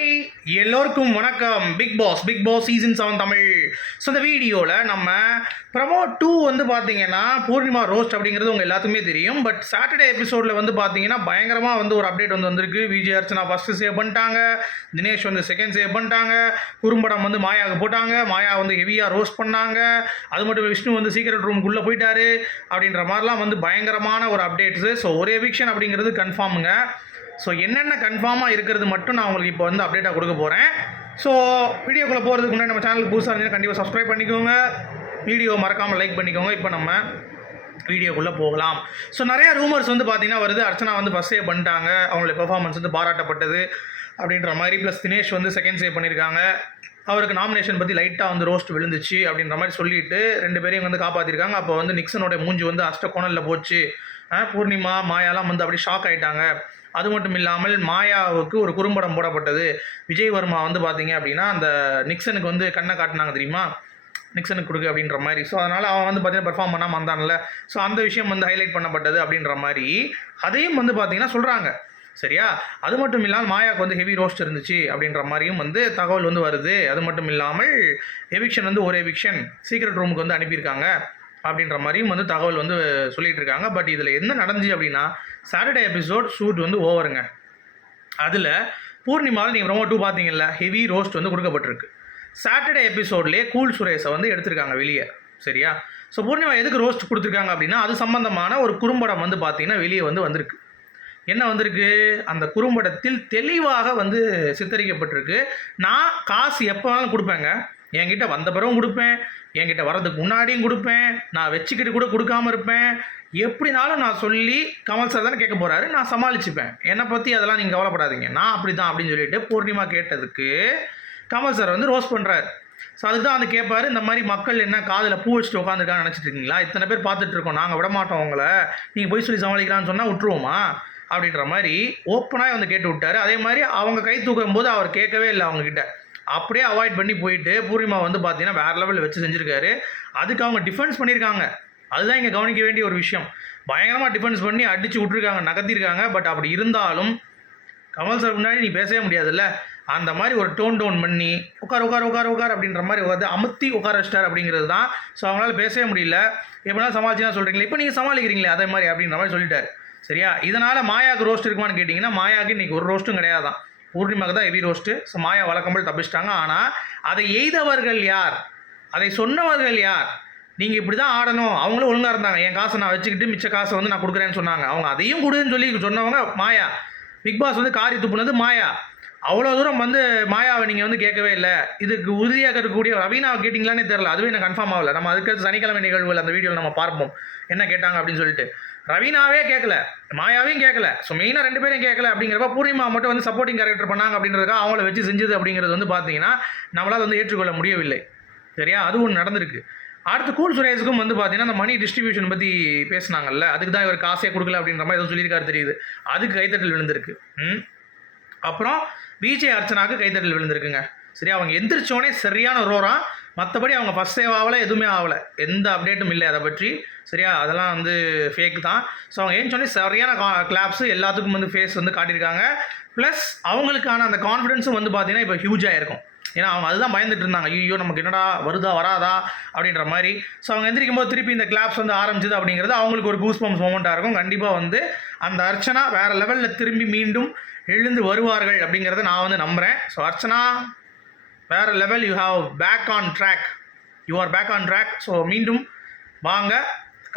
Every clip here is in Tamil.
ஹாய் எல்லோருக்கும் வணக்கம். Bigg Boss Bigg Boss season seven Tamil. So இந்த வீடியோவில் நம்ம ப்ரமோ டூ வந்து பார்த்தீங்கன்னா பூர்ணிமா ரோஸ்ட் அப்படிங்கிறது உங்கள் எல்லாத்துக்குமே தெரியும். பட் சாட்டர்டே எபிசோடில் வந்து பார்த்தீங்கன்னா பயங்கரமாக வந்து ஒரு அப்டேட் வந்து வந்திருக்கு. விஜய் அர்ச்சனா ஃபஸ்ட்டு சேவ் பண்ணிட்டாங்க. தினேஷ் வந்து செகண்ட் சேவ் பண்ணிட்டாங்க. குறும்படம் வந்து மாயாவுக்கு போட்டாங்க. மாயா வந்து ஹெவியாக ரோஸ்ட் பண்ணாங்க. அது மட்டும் விஷ்ணு வந்து சீக்கிரட் ரூமுக்குள்ளே போயிட்டாரு. அப்படின்ற மாதிரிலாம் வந்து பயங்கரமான ஒரு அப்டேட்ஸு ஸோ ஒரு எவிக்ஷன் அப்படிங்கிறது கன்ஃபார்முங்க ஸோ என்னென்ன கன்ஃபார்மாக இருக்கிறது மட்டும் நான் உங்களுக்கு இப்போ வந்து அப்டேட்டாக கொடுக்க போகிறேன் ஸோ வீடியோக்குள்ளே போகிறதுக்கு முன்னாடி நம்ம சேனலுக்கு புதுசாக இருந்தீங்கன்னா கண்டிப்பாக சப்ஸ்கிரைப் பண்ணிக்கோங்க. வீடியோ மறக்காமல் லைக் பண்ணிக்கோங்க. இப்போ நம்ம வீடியோக்குள்ளே போகலாம். ஸோ நிறையா ரூமர்ஸ் வந்து பார்த்தீங்கன்னா வருது. அர்ச்சனா வந்து ஃபஸ்ட் சேவ் பண்ணிட்டாங்க. அவங்களுடைய பெர்ஃபார்மன்ஸ் வந்து பாராட்டப்பட்டது அப்படின்ற மாதிரி. ப்ளஸ் தினேஷ் வந்து செகண்ட் சேவ் பண்ணியிருக்காங்க அவருக்கு நாமினேஷன் பற்றி லைட்டாக வந்து ரோஸ்ட் விழுந்துச்சு அப்படின்ற மாதிரி சொல்லிட்டு ரெண்டு பேரையும் வந்து காப்பாற்றிருக்காங்க அப்போ வந்து நிக்சனோட மூஞ்சி வந்து அஷ்டகோணலில் போச்சு. பூர்ணிமா மாயாலாம் வந்து அப்படியே ஷாக் ஆயிட்டாங்க. அது மட்டும் இல்லாமல் மாயாவுக்கு ஒரு குறும்படம் போடப்பட்டது. விஜய் வர்மா வந்து பார்த்தீங்க அப்படின்னா அந்த நிக்சனுக்கு வந்து கண்ணை காட்டினாங்க தெரியுமா? நிக்சனுக்கு கொடுக்கு அப்படின்ற மாதிரி. ஸோ அதனால் அவன் வந்து பார்த்தீங்கன்னா பெர்ஃபார்ம் பண்ணாமல் வந்தான்ல. ஸோ அந்த விஷயம் வந்து ஹைலைட் பண்ணப்பட்டது அப்படின்ற மாதிரி. அதையும் வந்து பார்த்தீங்கன்னா சொல்கிறாங்க சரியா? அது மட்டும் இல்லாமல் மாயாவுக்கு வந்து ஹெவி ரோஸ்ட் இருந்துச்சு அப்படின்ற மாதிரியும் வந்து தகவல் வந்து வருது. அது மட்டும் இல்லாமல் எவிக்ஷன் வந்து ஒரு எவிக்ஷன் சீக்ரெட் ரூமுக்கு வந்து அனுப்பியிருக்காங்க. அப்படின்ற மாதிரியும் வந்து தகவல் வந்து சொல்லிகிட்டு இருக்காங்க பட் இதில் என்ன நடந்துச்சு அப்படின்னா சாட்டர்டே எபிசோட் ஷூட் வந்து ஓவருங்க அதில் பூர்ணிமாவில் நீங்கள் ரொம்ப டூ பார்த்தீங்கல்ல ஹெவி ரோஸ்ட் வந்து கொடுக்கப்பட்டிருக்கு. சாட்டர்டே எபிசோட்லேயே கூல் சுரேஷை வந்து எடுத்திருக்காங்க வெளியே. சரியா? ஸோ பூர்ணிமா எதுக்கு ரோஸ்ட் கொடுத்துருக்காங்க அப்படின்னா அது சம்மந்தமான ஒரு குறும்படம் வந்து பார்த்தீங்கன்னா வெளியே வந்து வந்திருக்கு. என்ன வந்திருக்கு? அந்த குறும்படத்தில் தெளிவாக வந்து சித்தரிக்கப்பட்டிருக்கு. நான் காசு எப்போ வேணாலும் கொடுப்பேங்க. என்கிட்ட வந்த பிறகும் கொடுப்பேன். என்கிட்ட வர்றதுக்கு முன்னாடியும் கொடுப்பேன். நான் வச்சுக்கிட்டு கூட கொடுக்காம இருப்பேன். எப்படினாலும் நான் சொல்லி கமல் சார் தானே கேட்க போகிறாரு நான் சமாளிச்சுப்பேன். என்னை பற்றி அதெல்லாம் நீங்கள் கவலைப்படாதீங்க. நான் அப்படி தான் அப்படின்னு சொல்லிட்டு பூர்ணிமா கேட்டதுக்கு கமல் சார் வந்து ரோஸ் பண்ணுறாரு ஸோ அதுக்கு தான் வந்து கேட்பாரு இந்த மாதிரி மக்கள் என்ன காதில் பூ வச்சுட்டு உட்காந்துருக்கான்னு நினச்சிட்டு இருக்கீங்களா? இத்தனை பேர் பார்த்துட்டு இருக்கோம். நாங்கள் விட மாட்டோம் உங்களை. நீங்கள் போய் சொல்லி சமாளிக்கலாம்னு சொன்னால் விட்டுருவோமா? அப்படின்ற மாதிரி ஓப்பனாக வந்து கேட்டு விட்டார். அதே மாதிரி அவங்க கை தூக்கும் போது அவர் கேட்கவே இல்லை அவங்கக்கிட்ட அப்படியே அவாய்ட் பண்ணி போயிட்டு பூர்ணிமா வந்து பார்த்தீங்கன்னா வேறு லெவலில் வச்சு செஞ்சுருக்காரு. அதுக்கு அவங்க டிஃபென்ஸ் பண்ணியிருக்காங்க அதுதான் இங்கே கவனிக்க வேண்டிய ஒரு விஷயம். பயங்கரமாக டிஃபென்ஸ் பண்ணி அடித்து விட்ருக்காங்க நகர்த்திருக்காங்க. பட் அப்படி இருந்தாலும் கமல் சார் முன்னாடி நீ பேசவே முடியாதுல்ல? அந்த மாதிரி ஒரு டோன் டவுன் பண்ணி உட்கார் உட்கார் உட்கார் உட்கார் அப்படின்ற மாதிரி வந்து அமுத்தி உட்கார வச்சிட்டார் அப்படிங்கிறது தான். ஸோ அவங்களால பேசவே முடியல. எப்படினாலும் சமாளிச்சுனா சொல்கிறீங்களே இப்போ நீங்கள் சமாளிக்கிறீங்களே அதே மாதிரி அப்படின்ற மாதிரி சொல்லிட்டார். சரியா? இதனால் மாயாவுக்கு ரோஸ்ட் இருக்குமான்னு கேட்டிங்கன்னா மாயாவுக்கு இன்றைக்கி ஒரு ரோஸ்ட்டும் கிடையாது தான் பூர்ணிமாவுக்கு தான் ஹெவி ரோஸ்ட்டு ஸோ மாயா வழக்கம்போல் தப்பிச்சிட்டாங்க. ஆனால் அதை எய்தவர்கள் யார்? அதை சொன்னவர்கள் யார்? நீங்கள் இப்படி தான் ஆடணும். அவங்களும் ஒழுங்காக இருந்தாங்க. என் காசை நான் வச்சுக்கிட்டு மிச்ச காசை வந்து நான் கொடுக்குறேன்னு சொன்னாங்க. அவங்க அதையும் கொடுன்னு சொல்லி சொன்னவங்க மாயா. பிக் பாஸ் வந்து காரி துப்புனது மாயா. அவ்வளோ தூரம் வந்து மாயாவை நீங்கள் வந்து கேட்கவே இல்லை. இதுக்கு உறுதியாக இருக்கக்கூடிய ரவீனாவை கேட்டிங்களானே தெரில அதுவே எனக்கு கன்ஃபார்ம் ஆகல. நம்ம அதுக்கு சனிக்கிழமை நிகழ்வுகள் அந்த வீடியோவில் நம்ம பார்ப்போம். என்ன கேட்டாங்க அப்படின்னு சொல்லிட்டு. ரவீனாவே கேட்கல. மாயாவையும் கேட்கல. ஸோ மெயினாக ரெண்டு பேரும் கேட்கல அப்படிங்கிறப்ப பூர்ணிமா மட்டும் வந்து சப்போர்ட்டிங் கேரக்டர் பண்ணாங்க அப்படின்றதுக்காக அவங்கள வச்சு செஞ்சது அப்படிங்கிறது வந்து பார்த்தீங்கன்னா நம்மளால் வந்து ஏற்றுக்கொள்ள முடியவில்லை. சரியா? அதுவும் நடந்திருக்கு. அடுத்து கூல் சுரேஷுக்கும் வந்து பார்த்தீங்கன்னா அந்த மணி டிஸ்ட்ரிபியூஷன் பற்றி பேசுனாங்கல்ல. அதுக்கு தான் இவர் காசே கொடுக்கல அப்படின்ற மாதிரி எதுவும் சொல்லியிருக்காரு தெரியுது. அதுக்கு கைத்தட்டல் விழுந்திருக்கு. ம்? அப்புறம் விஜய் அர்ச்சனாவுக்கு கைத்தட்டல் விழுந்திருக்குங்க. சரி அவங்க எந்திரிச்சோடனே சரியான ரோரா மற்றபடி அவங்க ஃபஸ்ட் சேவ் ஆகலை எதுவுமே ஆகலை. எந்த அப்டேட்டும் இல்லை அதை பற்றி. சரியா? அதெல்லாம் வந்து ஃபேக் தான். ஸோ அவங்க ஏன்னு சரியான கிளாப்ஸு எல்லாத்துக்கும் வந்து ஃபேஸ் வந்து காட்டியிருக்காங்க. ப்ளஸ் அவங்களுக்கான அந்த கான்ஃபிடென்ஸும் வந்து பார்த்தீங்கன்னா இப்போ ஹியூஜாக இருக்கும் ஏன்னா அவங்க அதுதான் பயந்துட்டு இருந்தாங்க. ஐயோ நமக்கு என்னடா வருதா வராதா அப்படின்ற மாதிரி. ஸோ அவங்க எந்திரிக்கும் போது திருப்பி இந்த கிளாப்ஸ் வந்து ஆரம்பிச்சது அப்படிங்கிறது அவங்களுக்கு ஒரு கூஸ் பம்ஸ் மூமெண்ட்டாக இருக்கும். கண்டிப்பாக வந்து அந்த அர்ச்சனா வேறு லெவலில் திரும்பி மீண்டும் எழுந்து வருவார்கள் அப்படிங்கிறத நான் வந்து நம்புகிறேன் ஸோ அர்ச்சனா வேறு level you have back on track you are back on track so மீண்டும் வாங்க.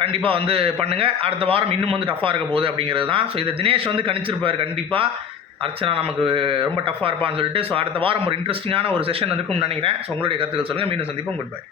கண்டிப்பாக வந்து பண்ணுங்கள் அடுத்த வாரம் இன்னும் வந்து டஃப்பாக இருக்க போகுது அப்படிங்கிறது தான். ஸோ இதை தினேஷ் வந்து கணிச்சிருப்பார். கண்டிப்பாக அர்ச்சனா நமக்கு ரொம்ப டஃப்பாக இருப்பான்னு சொல்லிட்டு ஸோ அடுத்த வாரம் ஒரு இன்ட்ரெஸ்டிங்கான ஒரு செஷன் இருக்கும்னு நினைக்கிறேன். ஸோ உங்களுடைய கருத்துக்கள் சொல்லுங்கள் மீண்டும் சந்திப்போம். Good bye